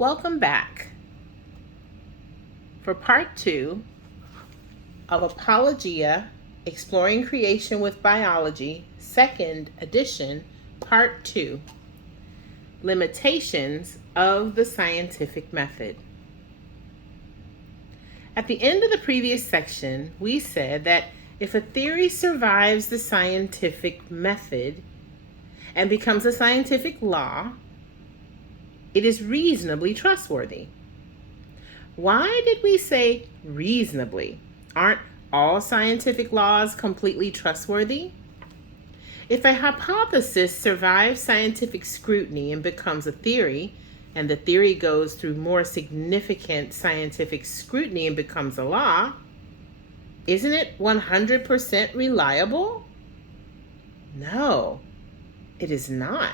Welcome back for part 2 of Apologia, Exploring Creation with Biology, 2nd edition, part 2, Limitations of the Scientific Method. At the end of the previous section, we said that if a theory survives the scientific method and becomes a scientific law, it is reasonably trustworthy. Why did we say reasonably? Aren't all scientific laws completely trustworthy? If a hypothesis survives scientific scrutiny and becomes a theory, and the theory goes through more significant scientific scrutiny and becomes a law, isn't it 100% reliable? No, it is not.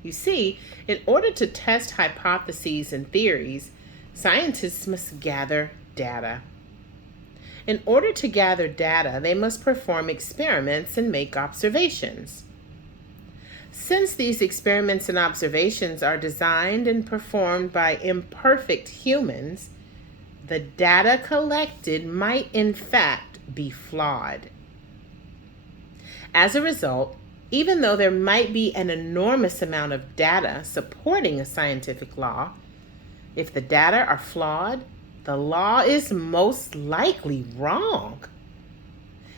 You see, in order to test hypotheses and theories, scientists must gather data. In order to gather data, they must perform experiments and make observations. Since these experiments and observations are designed and performed by imperfect humans, the data collected might in fact be flawed. As a result, even though there might be an enormous amount of data supporting a scientific law, if the data are flawed, the law is most likely wrong.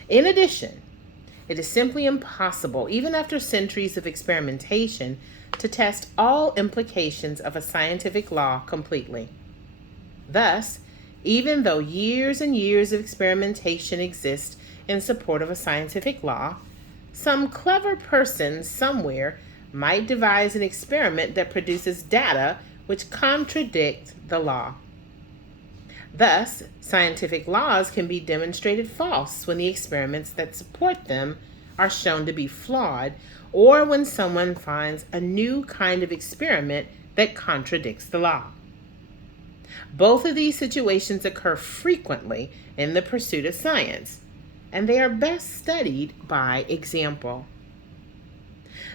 In addition, it is simply impossible, even after centuries of experimentation, to test all implications of a scientific law completely. Thus, even though years and years of experimentation exist in support of a scientific law, some clever person somewhere might devise an experiment that produces data which contradict the law. Thus, scientific laws can be demonstrated false when the experiments that support them are shown to be flawed, or when someone finds a new kind of experiment that contradicts the law. Both of these situations occur frequently in the pursuit of science, and they are best studied by example.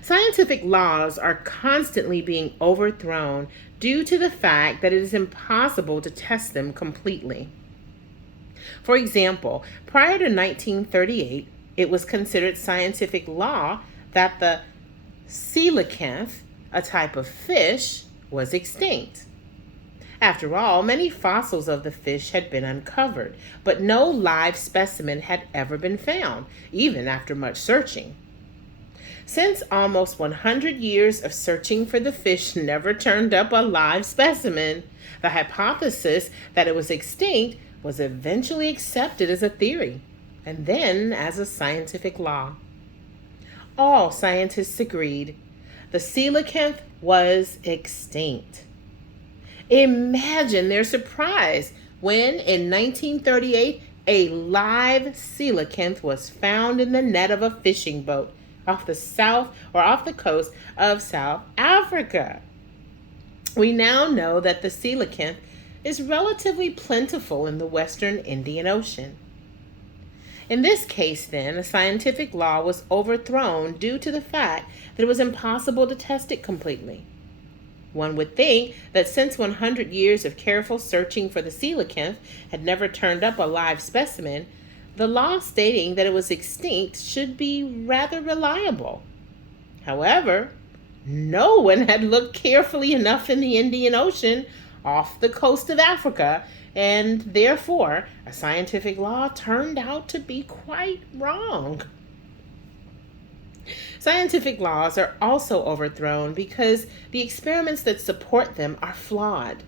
Scientific laws are constantly being overthrown due to the fact that it is impossible to test them completely. For example, prior to 1938, it was considered scientific law that the coelacanth, a type of fish, was extinct. After all, many fossils of the fish had been uncovered, but no live specimen had ever been found, even after much searching. Since almost 100 years of searching for the fish never turned up a live specimen, the hypothesis that it was extinct was eventually accepted as a theory, and then as a scientific law. All scientists agreed the coelacanth was extinct. Imagine their surprise when, in 1938, a live coelacanth was found in the net of a fishing boat off the coast of South Africa. We now know that the coelacanth is relatively plentiful in the western Indian Ocean. In this case, then, a scientific law was overthrown due to the fact that it was impossible to test it completely. One would think that since 100 years of careful searching for the coelacanth had never turned up a live specimen, the law stating that it was extinct should be rather reliable. However, no one had looked carefully enough in the Indian Ocean off the coast of Africa, and therefore a scientific law turned out to be quite wrong. Scientific laws are also overthrown because the experiments that support them are flawed.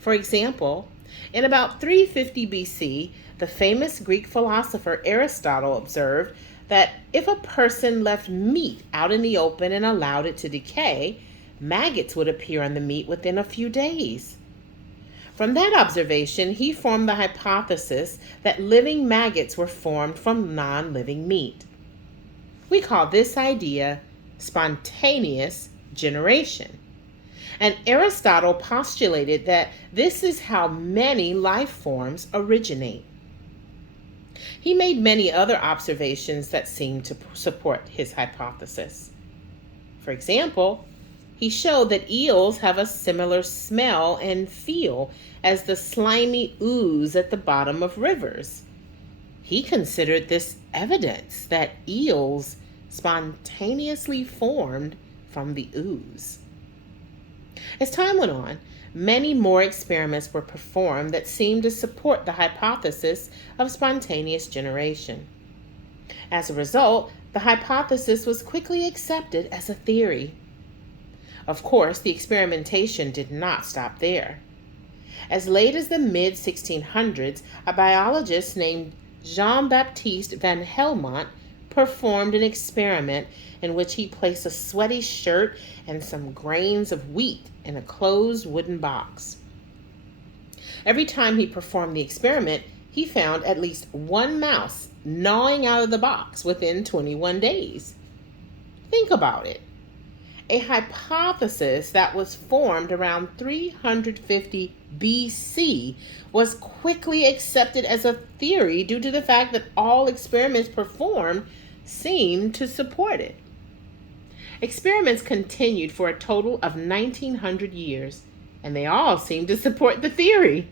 For example, in about 350 BC, the famous Greek philosopher Aristotle observed that if a person left meat out in the open and allowed it to decay, maggots would appear on the meat within a few days. From that observation, he formed the hypothesis that living maggots were formed from non-living meat. We call this idea spontaneous generation. And Aristotle postulated that this is how many life forms originate. He made many other observations that seemed to support his hypothesis. For example, He showed that eels have a similar smell and feel as the slimy ooze at the bottom of rivers. He considered this evidence that eels spontaneously formed from the ooze. As time went on, many more experiments were performed that seemed to support the hypothesis of spontaneous generation. As a result, the hypothesis was quickly accepted as a theory. Of course, the experimentation did not stop there. As late as the mid-1600s, a biologist named Jean-Baptiste van Helmont performed an experiment in which he placed a sweaty shirt and some grains of wheat in a closed wooden box. Every time he performed the experiment, he found at least one mouse gnawing out of the box within 21 days. Think about it. A hypothesis that was formed around 350 BC was quickly accepted as a theory due to the fact that all experiments performed seemed to support it. Experiments continued for a total of 1900 years, and they all seemed to support the theory.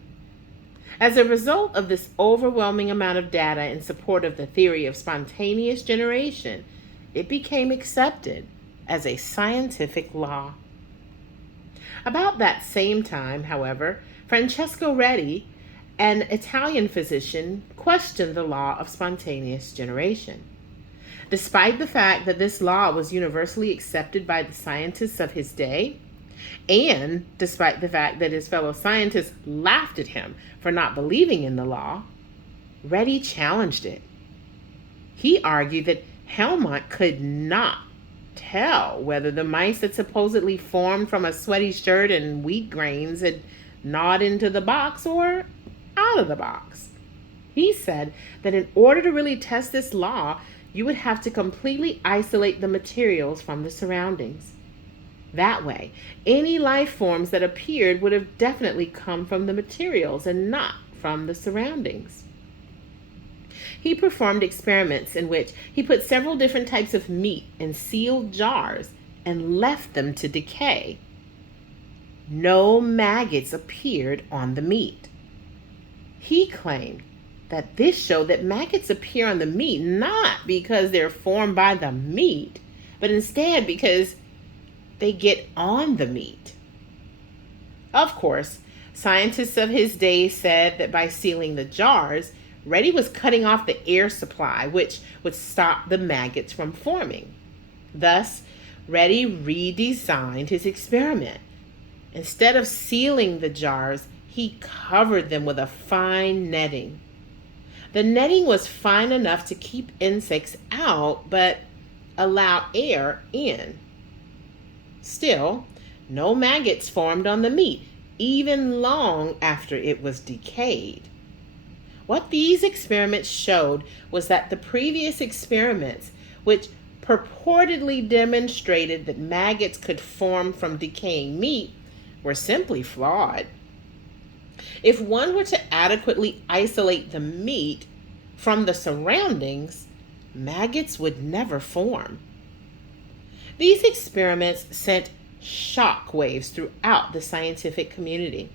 As a result of this overwhelming amount of data in support of the theory of spontaneous generation, it became accepted as a scientific law. About that same time, however, Francesco Redi, an Italian physician, questioned the law of spontaneous generation. Despite the fact that this law was universally accepted by the scientists of his day, and despite the fact that his fellow scientists laughed at him for not believing in the law, Redi challenged it. He argued that Helmont could not tell whether the mice that supposedly formed from a sweaty shirt and wheat grains had gnawed into the box or out of the box. He said that in order to really test this law, you would have to completely isolate the materials from the surroundings. That way, any life forms that appeared would have definitely come from the materials and not from the surroundings. He performed experiments in which he put several different types of meat in sealed jars and left them to decay. No maggots appeared on the meat. He claimed that this showed that maggots appear on the meat not because they're formed by the meat, but instead because they get on the meat. Of course, scientists of his day said that by sealing the jars, Redi was cutting off the air supply, which would stop the maggots from forming. Thus, Redi redesigned his experiment. Instead of sealing the jars, he covered them with a fine netting. The netting was fine enough to keep insects out, but allow air in. Still, no maggots formed on the meat, even long after it was decayed. What these experiments showed was that the previous experiments, which purportedly demonstrated that maggots could form from decaying meat, were simply flawed. If one were to adequately isolate the meat from the surroundings, maggots would never form. These experiments sent shock waves throughout the scientific community.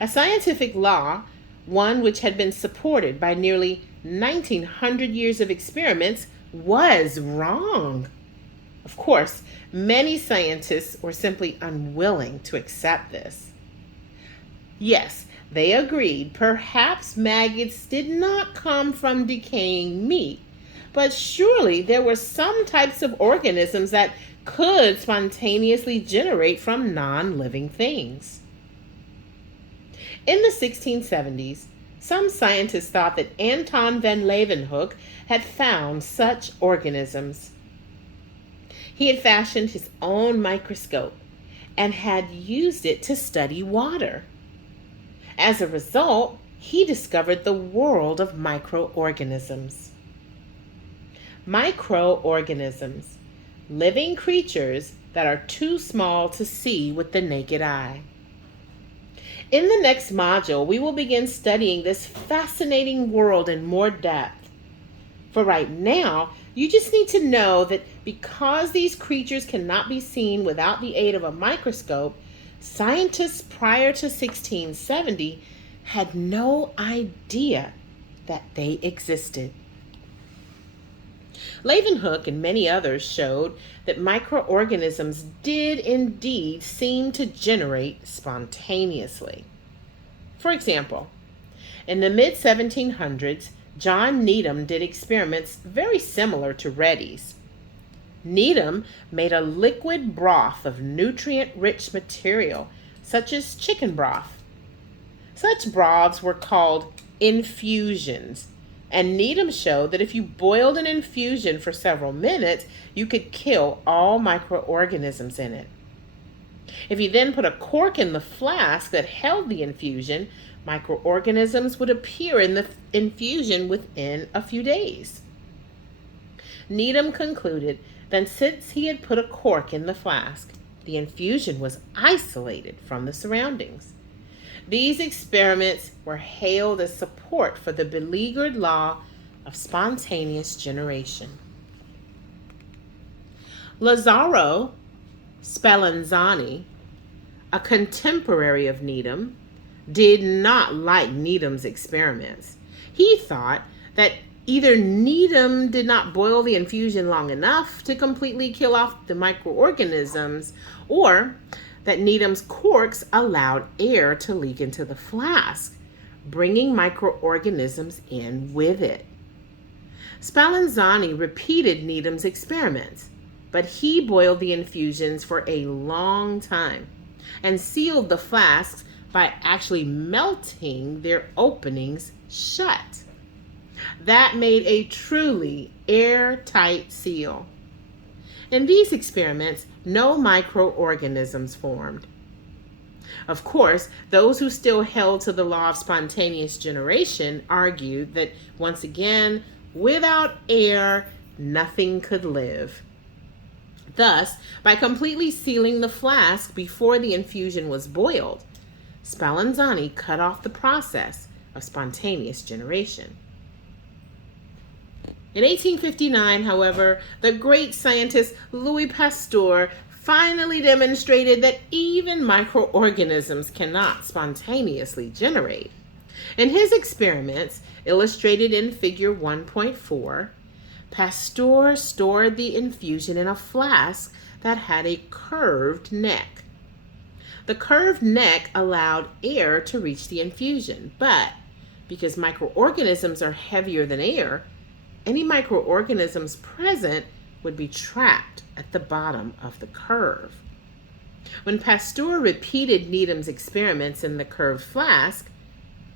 A scientific law, one which had been supported by nearly 1900 years of experiments, was wrong. Of course, many scientists were simply unwilling to accept this. Yes, they agreed perhaps maggots did not come from decaying meat, but surely there were some types of organisms that could spontaneously generate from non-living things. In the 1670s, some scientists thought that Anton van Leeuwenhoek had found such organisms. He had fashioned his own microscope and had used it to study water. As a result, he discovered the world of microorganisms. Microorganisms, living creatures that are too small to see with the naked eye. In the next module, we will begin studying this fascinating world in more depth. For right now, you just need to know that Because these creatures cannot be seen without the aid of a microscope, scientists prior to 1670 had no idea that they existed. Leeuwenhoek and many others showed that microorganisms did indeed seem to generate spontaneously. For example, in the mid-1700s, John Needham did experiments very similar to Reddy's. Needham made a liquid broth of nutrient-rich material, such as chicken broth. Such broths were called infusions, and Needham showed that if you boiled an infusion for several minutes, you could kill all microorganisms in it. If you then put a cork in the flask that held the infusion, microorganisms would appear in the infusion within a few days. Needham concluded that since he had put a cork in the flask, the infusion was isolated from the surroundings. These experiments were hailed as support for the beleaguered law of spontaneous generation. Lazzaro Spallanzani, a contemporary of Needham, did not like Needham's experiments. He thought that either Needham did not boil the infusion long enough to completely kill off the microorganisms, or that Needham's corks allowed air to leak into the flask, bringing microorganisms in with it. Spallanzani repeated Needham's experiments, but he boiled the infusions for a long time and sealed the flasks by actually melting their openings shut. That made a truly airtight seal. In these experiments, no microorganisms formed. Of course, those who still held to the law of spontaneous generation argued that, once again, without air, nothing could live. Thus, by completely sealing the flask before the infusion was boiled, Spallanzani cut off the process of spontaneous generation. In 1859, however, the great scientist Louis Pasteur finally demonstrated that even microorganisms cannot spontaneously generate. In his experiments, illustrated in figure 1.4, Pasteur stored the infusion in a flask that had a curved neck. The curved neck allowed air to reach the infusion, but because microorganisms are heavier than air, any microorganisms present would be trapped at the bottom of the curve. When Pasteur repeated Needham's experiments in the curved flask,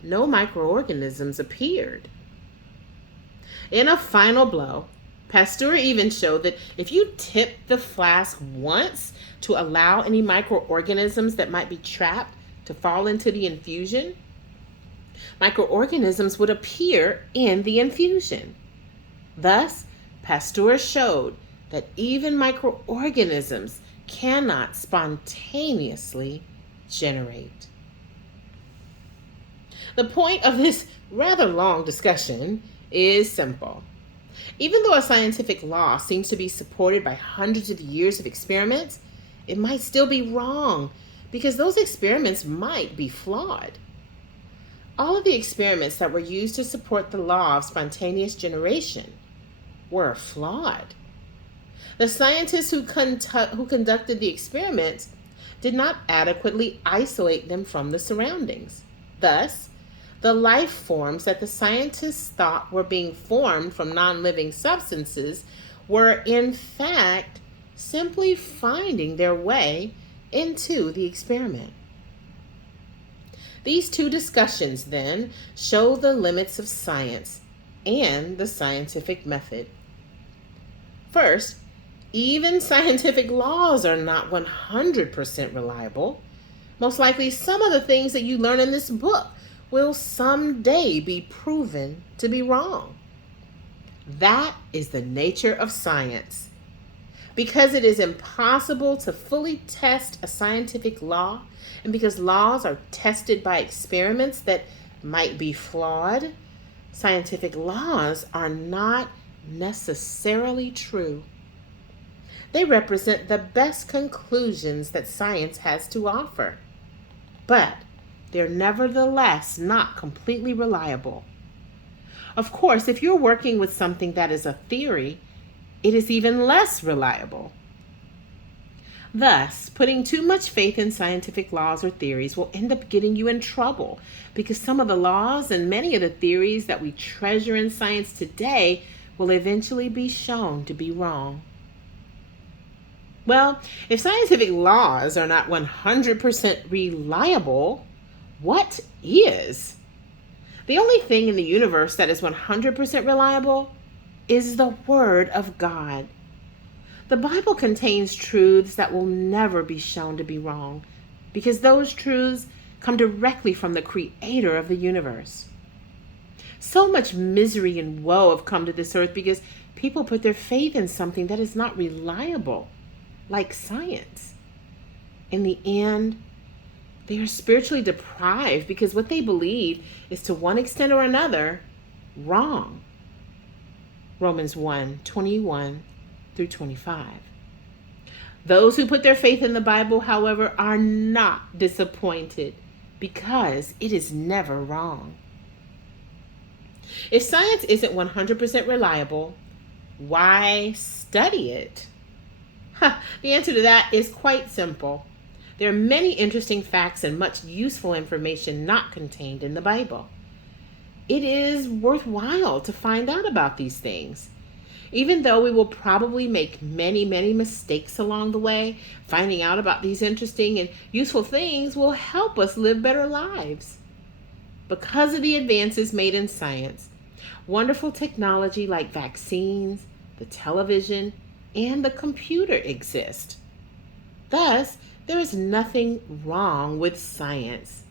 no microorganisms appeared. In a final blow, Pasteur even showed that if you tip the flask once to allow any microorganisms that might be trapped to fall into the infusion, microorganisms would appear in the infusion. Thus, Pasteur showed that even microorganisms cannot spontaneously generate. The point of this rather long discussion is simple. Even though a scientific law seems to be supported by hundreds of years of experiments, it might still be wrong because those experiments might be flawed. All of the experiments that were used to support the law of spontaneous generation were flawed. The scientists who conducted the experiments did not adequately isolate them from the surroundings. Thus, the life forms that the scientists thought were being formed from non-living substances were, in fact, simply finding their way into the experiment. These two discussions, then, show the limits of science and the scientific method. First, even scientific laws are not 100% reliable. Most likely, some of the things that you learn in this book will someday be proven to be wrong. That is the nature of science. Because it is impossible to fully test a scientific law, and because laws are tested by experiments that might be flawed, scientific laws are not necessarily true. They represent the best conclusions that science has to offer. But they're nevertheless not completely reliable. Of course, if you're working with something that is a theory, it is even less reliable. Thus, putting too much faith in scientific laws or theories will end up getting you in trouble, because some of the laws and many of the theories that we treasure in science today will eventually be shown to be wrong. Well, if scientific laws are not 100% reliable, what is? The only thing in the universe that is 100% reliable is the Word of God. The Bible contains truths that will never be shown to be wrong, because those truths come directly from the Creator of the universe. So much misery and woe have come to this earth because people put their faith in something that is not reliable, like science. In the end, they are spiritually deprived because what they believe is, to one extent or another, wrong. Romans 1:21 through 25. Those who put their faith in the Bible, however, are not disappointed because it is never wrong. If science isn't 100% reliable, why study it? The answer to that is quite simple. There are many interesting facts and much useful information not contained in the Bible. It is worthwhile to find out about these things. Even though we will probably make many mistakes along the way, finding out about these interesting and useful things will help us live better lives. Because of the advances made in science, wonderful technology like vaccines, the television, and the computer exist. Thus, there is nothing wrong with science.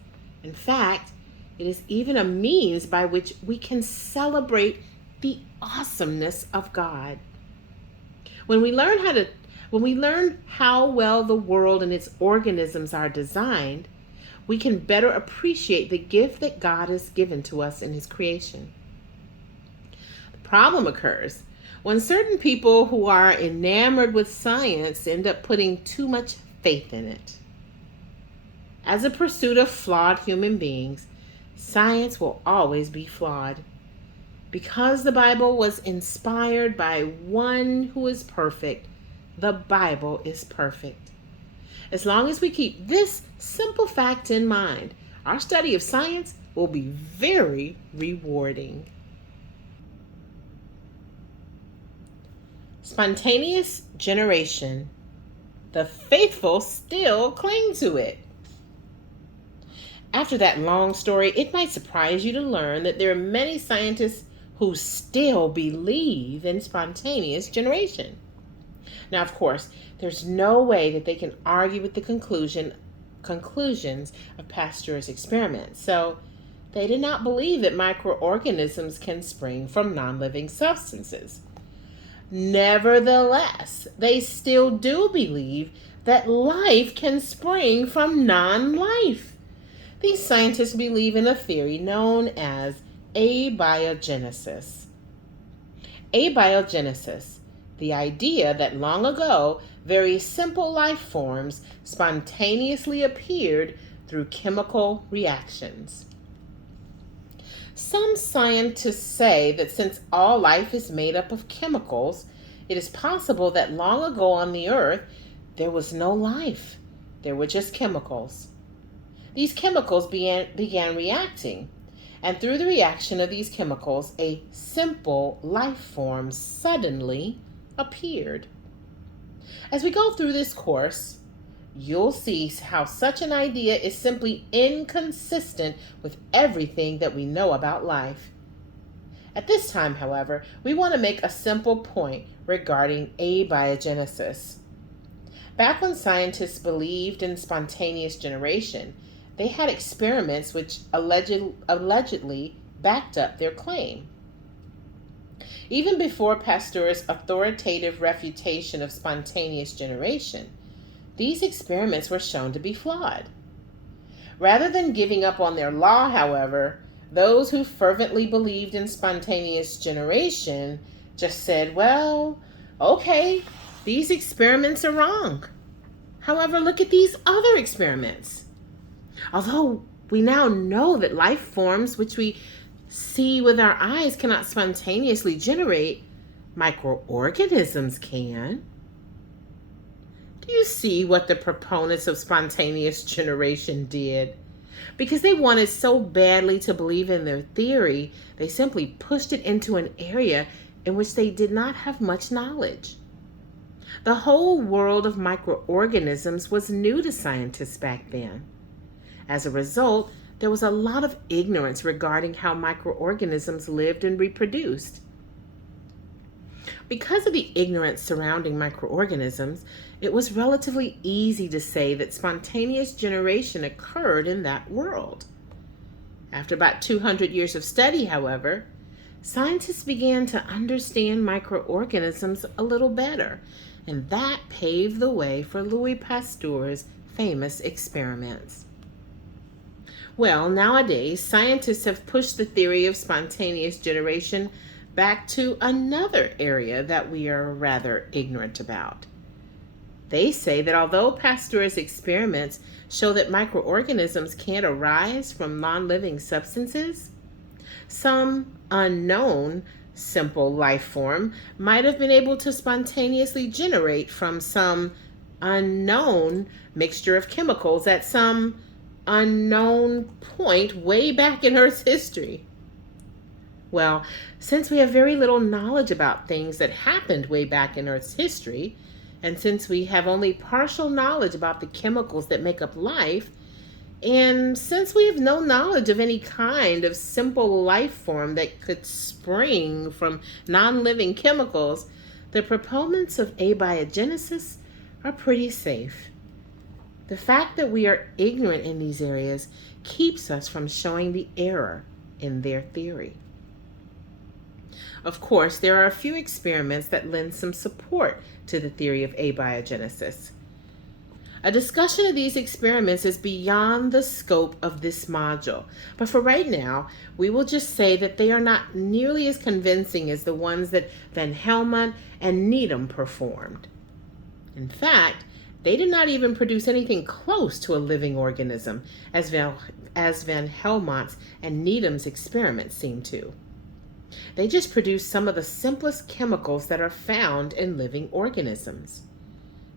In fact, it is even a means by which we can celebrate the awesomeness of God. When we learn how well the world and its organisms are designed, we can better appreciate the gift that God has given to us in His creation. The problem occurs when certain people who are enamored with science end up putting too much faith in it. As a pursuit of flawed human beings, science will always be flawed. Because the Bible was inspired by one who is perfect, the Bible is perfect. As long as we keep this simple fact in mind, our study of science will be very rewarding. Spontaneous generation. The faithful still cling to it. After that long story, it might surprise you to learn that there are many scientists who still believe in spontaneous generation. Now, of course, there's no way that they can argue with the conclusions of Pasteur's experiments. So they did not believe that microorganisms can spring from non-living substances. Nevertheless, they still do believe that life can spring from non-life. These scientists believe in a theory known as abiogenesis. Abiogenesis, the idea that long ago, very simple life forms spontaneously appeared through chemical reactions. Some scientists say that since all life is made up of chemicals, it is possible that long ago on the earth, there was no life. There were just chemicals. These chemicals began reacting, and through the reaction of these chemicals, a simple life form suddenly appeared. As we go through this course, you'll see how such an idea is simply inconsistent with everything that we know about life. At this time, however, we want to make a simple point regarding abiogenesis. Back when scientists believed in spontaneous generation, they had experiments which allegedly backed up their claim. Even before Pasteur's authoritative refutation of spontaneous generation, these experiments were shown to be flawed. Rather than giving up on their law, however, those who fervently believed in spontaneous generation just said, well, okay, These experiments are wrong. However, look at these other experiments. Although we now know that life forms which we see with our eyes cannot spontaneously generate, microorganisms can. Do you see what the proponents of spontaneous generation did? Because they wanted so badly to believe in their theory, they simply pushed it into an area in which they did not have much knowledge. The whole world of microorganisms was new to scientists back then. As a result, there was a lot of ignorance regarding how microorganisms lived and reproduced. Because of the ignorance surrounding microorganisms, it was relatively easy to say that spontaneous generation occurred in that world. After about 200 years of study, however, scientists began to understand microorganisms a little better, and that paved the way for Louis Pasteur's famous experiments. Well, nowadays, scientists have pushed the theory of spontaneous generation back to another area that we are rather ignorant about. They say that although Pasteur's experiments show that microorganisms can't arise from non-living substances, some unknown simple life form might have been able to spontaneously generate from some unknown mixture of chemicals at some unknown point way back in Earth's history. Well, since we have very little knowledge about things that happened way back in Earth's history, and since we have only partial knowledge about the chemicals that make up life, and since we have no knowledge of any kind of simple life form that could spring from non-living chemicals, the proponents of abiogenesis are pretty safe. The fact that we are ignorant in these areas keeps us from showing the error in their theory. Of course, there are a few experiments that lend some support to the theory of abiogenesis. A discussion of these experiments is beyond the scope of this module, but for right now, we will just say that they are not nearly as convincing as the ones that Van Helmont and Needham performed. In fact, they did not even produce anything close to a living organism, as Van Helmont's and Needham's experiments seem to. They just produced some of the simplest chemicals that are found in living organisms.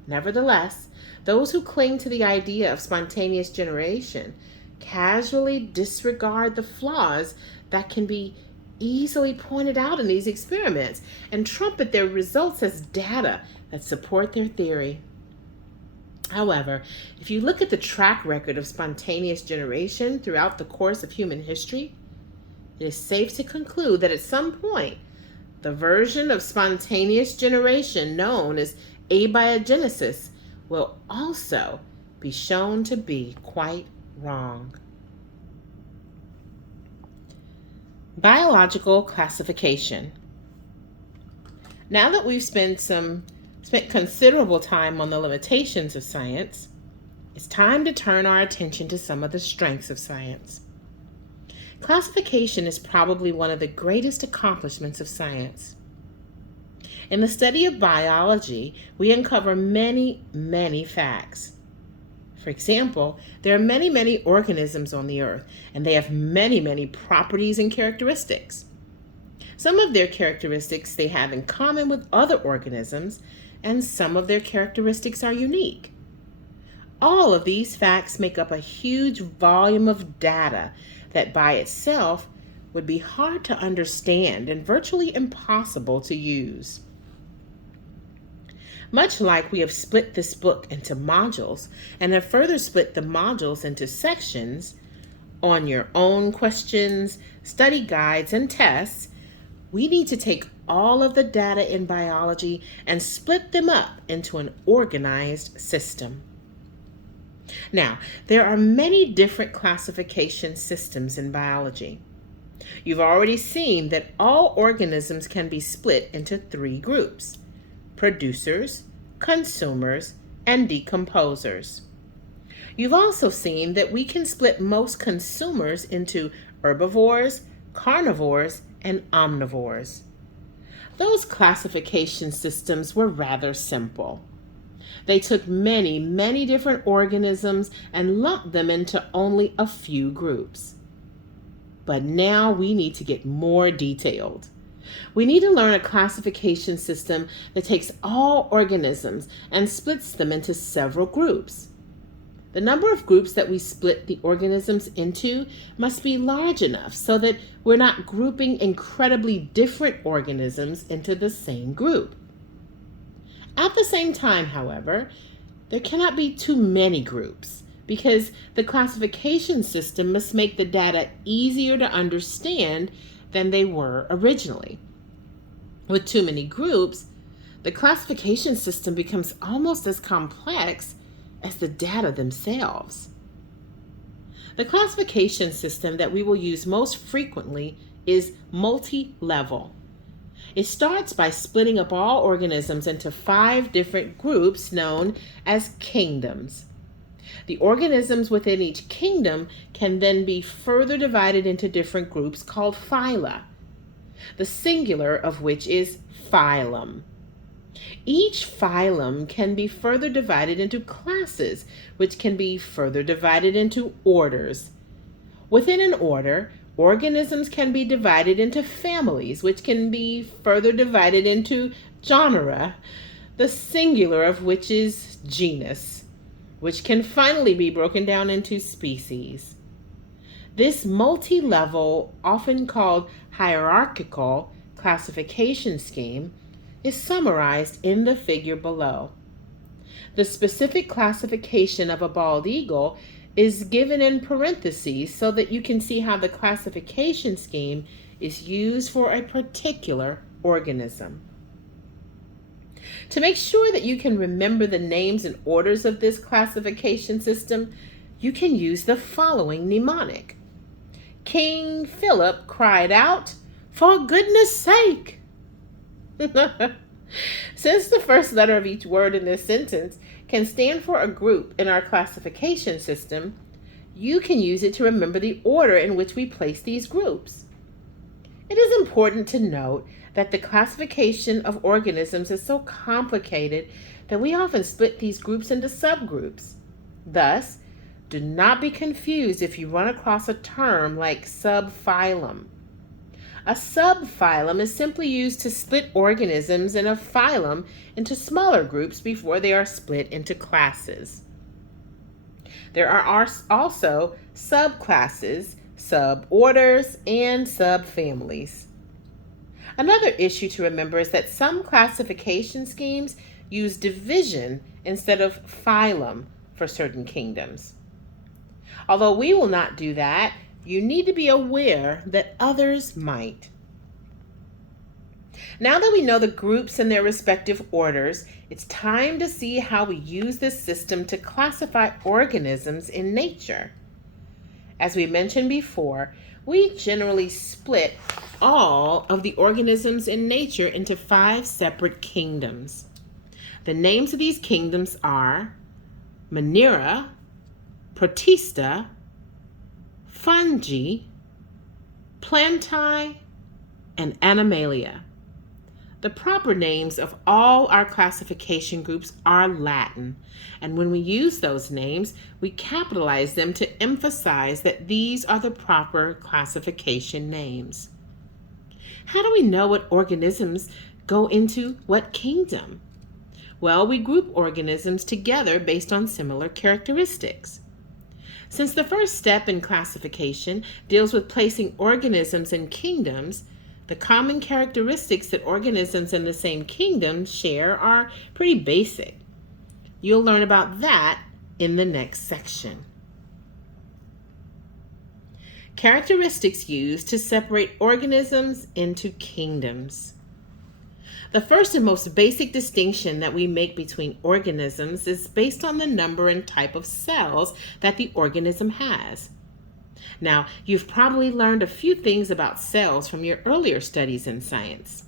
Nevertheless, those who cling to the idea of spontaneous generation casually disregard the flaws that can be easily pointed out in these experiments and trumpet their results as data that support their theory. However, if you look at the track record of spontaneous generation throughout the course of human history, it is safe to conclude that at some point, the version of spontaneous generation known as abiogenesis will also be shown to be quite wrong. Biological classification. Now that we've spent considerable time on the limitations of science, it's time to turn our attention to some of the strengths of science. Classification is probably one of the greatest accomplishments of science. In the study of biology, we uncover many, many facts. For example, there are many, many organisms on the earth, and they have many, many properties and characteristics. Some of their characteristics they have in common with other organisms, and some of their characteristics are unique. All of these facts make up a huge volume of data that by itself would be hard to understand and virtually impossible to use. Much like we have split this book into modules and have further split the modules into sections on your own questions, study guides, and tests, we need to take all of the data in biology and split them up into an organized system. Now, there are many different classification systems in biology. You've already seen that all organisms can be split into 3 groups: producers, consumers, and decomposers. You've also seen that we can split most consumers into herbivores, carnivores, and omnivores. Those classification systems were rather simple. They took many, many different organisms and lumped them into only a few groups. But now we need to get more detailed. We need to learn a classification system that takes all organisms and splits them into several groups. The number of groups that we split the organisms into must be large enough so that we're not grouping incredibly different organisms into the same group. At the same time, however, there cannot be too many groups because the classification system must make the data easier to understand than they were originally. With too many groups, the classification system becomes almost as complex as the data themselves. The classification system that we will use most frequently is multi-level. It starts by splitting up all organisms into 5 different groups known as kingdoms. The organisms within each kingdom can then be further divided into different groups called phyla, the singular of which is phylum. Each phylum can be further divided into classes, which can be further divided into orders. Within an order, organisms can be divided into families, which can be further divided into genera, the singular of which is genus, which can finally be broken down into species. This multi-level, often called hierarchical, classification scheme is summarized in the figure below. The specific classification of a bald eagle is given in parentheses so that you can see how the classification scheme is used for a particular organism. To make sure that you can remember the names and orders of this classification system, you can use the following mnemonic. King Philip cried out, "For goodness sake!" Since the first letter of each word in this sentence can stand for a group in our classification system, you can use it to remember the order in which we place these groups. It is important to note that the classification of organisms is so complicated that we often split these groups into subgroups. Thus, do not be confused if you run across a term like subphylum. A subphylum is simply used to split organisms in a phylum into smaller groups before they are split into classes. There are also subclasses, suborders, and subfamilies. Another issue to remember is that some classification schemes use division instead of phylum for certain kingdoms. Although we will not do that, you need to be aware that others might. Now that we know the groups and their respective orders, it's time to see how we use this system to classify organisms in nature. As we mentioned before, we generally split all of the organisms in nature into 5 separate kingdoms. The names of these kingdoms are Monera, Protista, Fungi, Plantae, and Animalia. The proper names of all our classification groups are Latin, and when we use those names, we capitalize them to emphasize that these are the proper classification names. How do we know what organisms go into what kingdom? Well, we group organisms together based on similar characteristics. Since the first step in classification deals with placing organisms in kingdoms, the common characteristics that organisms in the same kingdom share are pretty basic. You'll learn about that in the next section. Characteristics used to separate organisms into kingdoms. The first and most basic distinction that we make between organisms is based on the number and type of cells that the organism has. Now, you've probably learned a few things about cells from your earlier studies in science.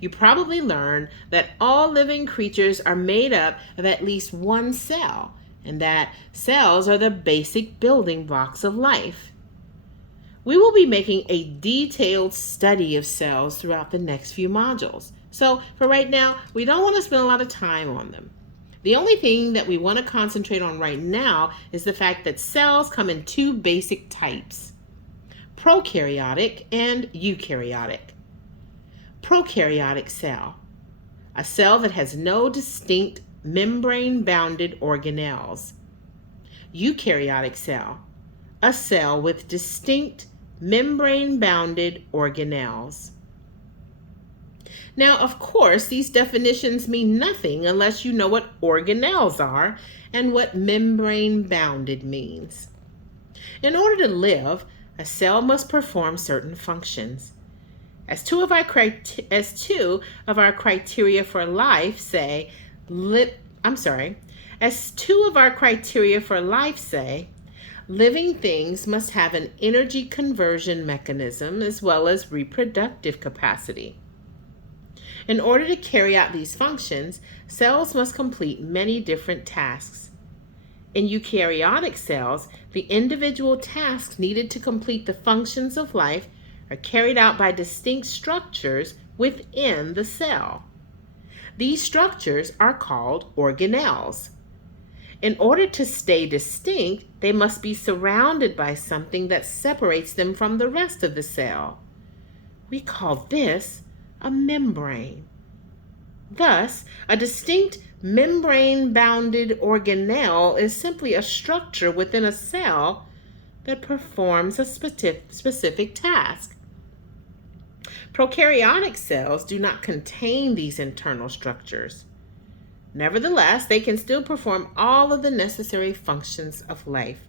You probably learned that all living creatures are made up of at least one cell, and that cells are the basic building blocks of life. We will be making a detailed study of cells throughout the next few modules. So for right now, we don't want to spend a lot of time on them. The only thing that we want to concentrate on right now is the fact that cells come in two basic types: prokaryotic and eukaryotic. Prokaryotic cell, a cell that has no distinct membrane-bounded organelles. Eukaryotic cell, a cell with distinct membrane-bounded organelles. Now, of course, these definitions mean nothing unless you know what organelles are and what membrane-bounded means. In order to live, a cell must perform certain functions. As two of our criteria for life say, living things must have an energy conversion mechanism as well as reproductive capacity. In order to carry out these functions, cells must complete many different tasks. In eukaryotic cells, the individual tasks needed to complete the functions of life are carried out by distinct structures within the cell. These structures are called organelles. In order to stay distinct, they must be surrounded by something that separates them from the rest of the cell. We call this a membrane. Thus, a distinct membrane-bounded organelle is simply a structure within a cell that performs a specific task. Prokaryotic cells do not contain these internal structures. Nevertheless, they can still perform all of the necessary functions of life.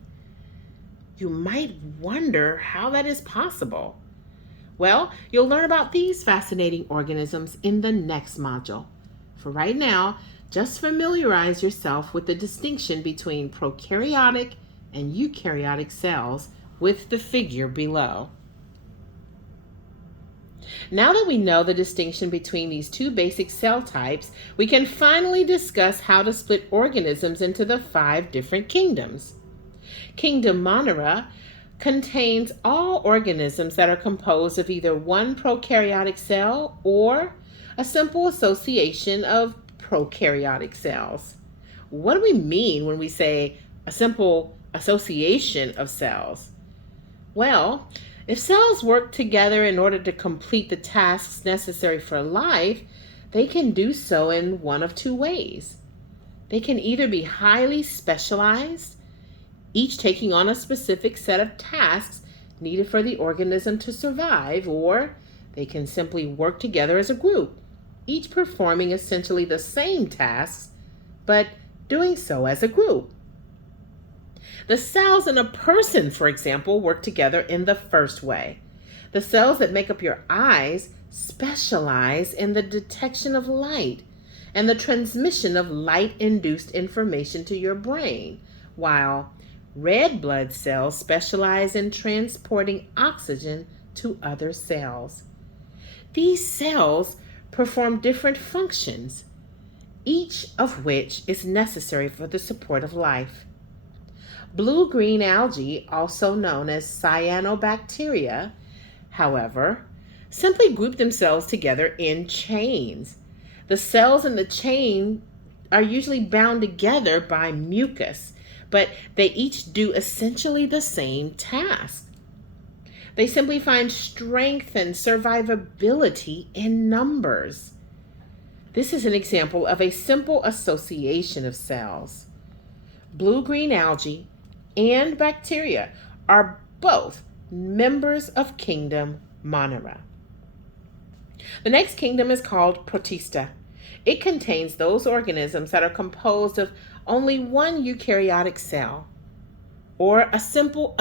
You might wonder how that is possible. Well, you'll learn about these fascinating organisms in the next module. For right now, just familiarize yourself with the distinction between prokaryotic and eukaryotic cells with the figure below. Now that we know the distinction between these two basic cell types, we can finally discuss how to split organisms into the 5 different kingdoms. Kingdom Monera contains all organisms that are composed of either one prokaryotic cell or a simple association of prokaryotic cells. What do we mean when we say a simple association of cells? Well, if cells work together in order to complete the tasks necessary for life, they can do so in one of 2 ways. They can either be highly specialized, each taking on a specific set of tasks needed for the organism to survive, or they can simply work together as a group, each performing essentially the same tasks, but doing so as a group. The cells in a person, for example, work together in the first way. The cells that make up your eyes specialize in the detection of light and the transmission of light-induced information to your brain, while red blood cells specialize in transporting oxygen to other cells. These cells perform different functions, each of which is necessary for the support of life. Blue-green algae, also known as cyanobacteria, however, simply group themselves together in chains. The cells in the chain are usually bound together by mucus, but they each do essentially the same task. They simply find strength and survivability in numbers. This is an example of a simple association of cells. Blue-green algae and bacteria are both members of Kingdom Monera. The next kingdom is called Protista. It contains those organisms that are composed of only one eukaryotic cell, or a simple